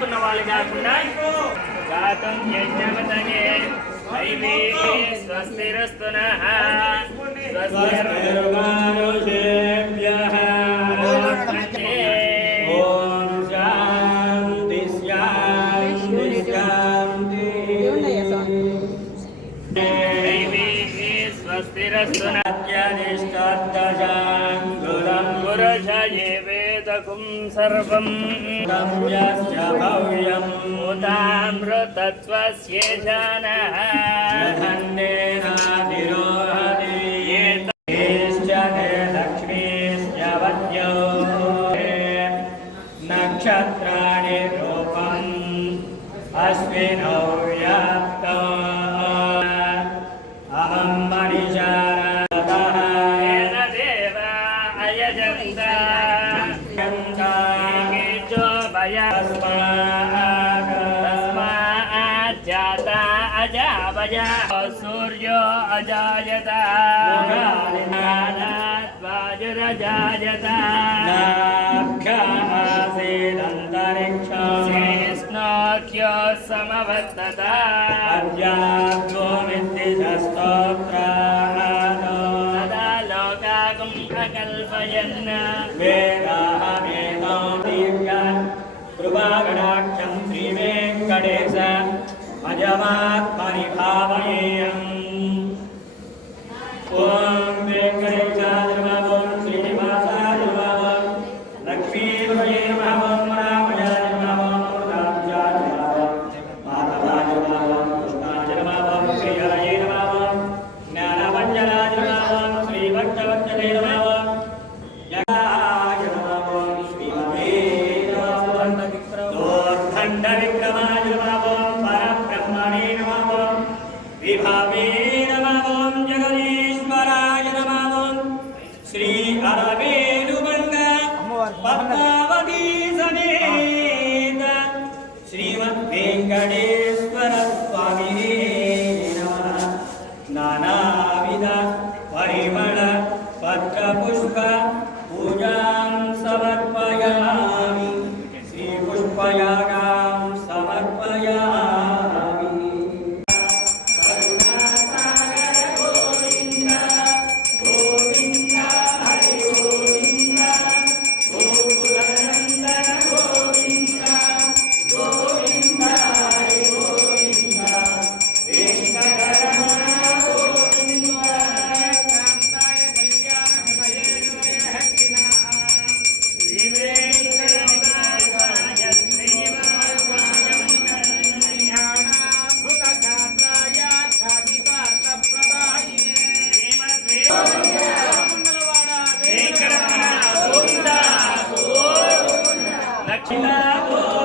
చేసుకున్న వాళ్ళు కాకుండా గాతం యజ్ఞమతగే దైవీ స్వస్తిరస్తునః స్వస్తిర్మానుషేభ్యః ఓం శాంతి శాంతి శాంతి దైవీ స్వస్తిరస్తునత్యనిష్టార్థశాంగులం పురుషయే వేదకుం సర్వం యస్య భవ్యం ముతామృతత్వస్యేషానః ధన్యేనాధిరోహతి ఏతేశ్చ తే లక్ష్మీశ్చ వద్యో నక్షత్రాణి రూపం అశ్వినౌ వ్యాప్తో అహం మణిచారతః ఏన దేవ అయజంత तस्मात् सूर्यो अजायत वायुरजायत नाभ्यासीदन्तरिक्षो समवर्तत सदा लोकागुं प्रकल्पयन् कृपाकटाक्षं श्रीवेङ्कटेश अजमात्मनि भावयेयम् ॐ वेङ्कटेशाय नमः ॐ श्रीनिवासाय नमः लक्ष्मीपतये नमः ॐ रामाय नमः ॐ राजाय नमः माधवाय नमः कृष्णाय नमः प्रियाय नमः ज्ञानभञ्जनाय नमः श्रीभक्तवत्सले नमः खंडविक्रमाय नमः परब्रह्मणे नमः विभावे नमः जगदीश्वराय नमः श्री अरवेणुगंग पद्मावती समेत श्रीमद्वेंकटेश्वर स्वामिने नमः नानाविध परिमल पत्रपुष्प पूजां समर्पयामि श्रीपुष्पयागां समर्पयामि करुणासागर गोविंद गोविंद हरि गोविंद गोकुलनंदन गोविंद गोविंद हरि गोविंद वेंकटरमण गोविंद कांताय कल्याणमये हरिना China.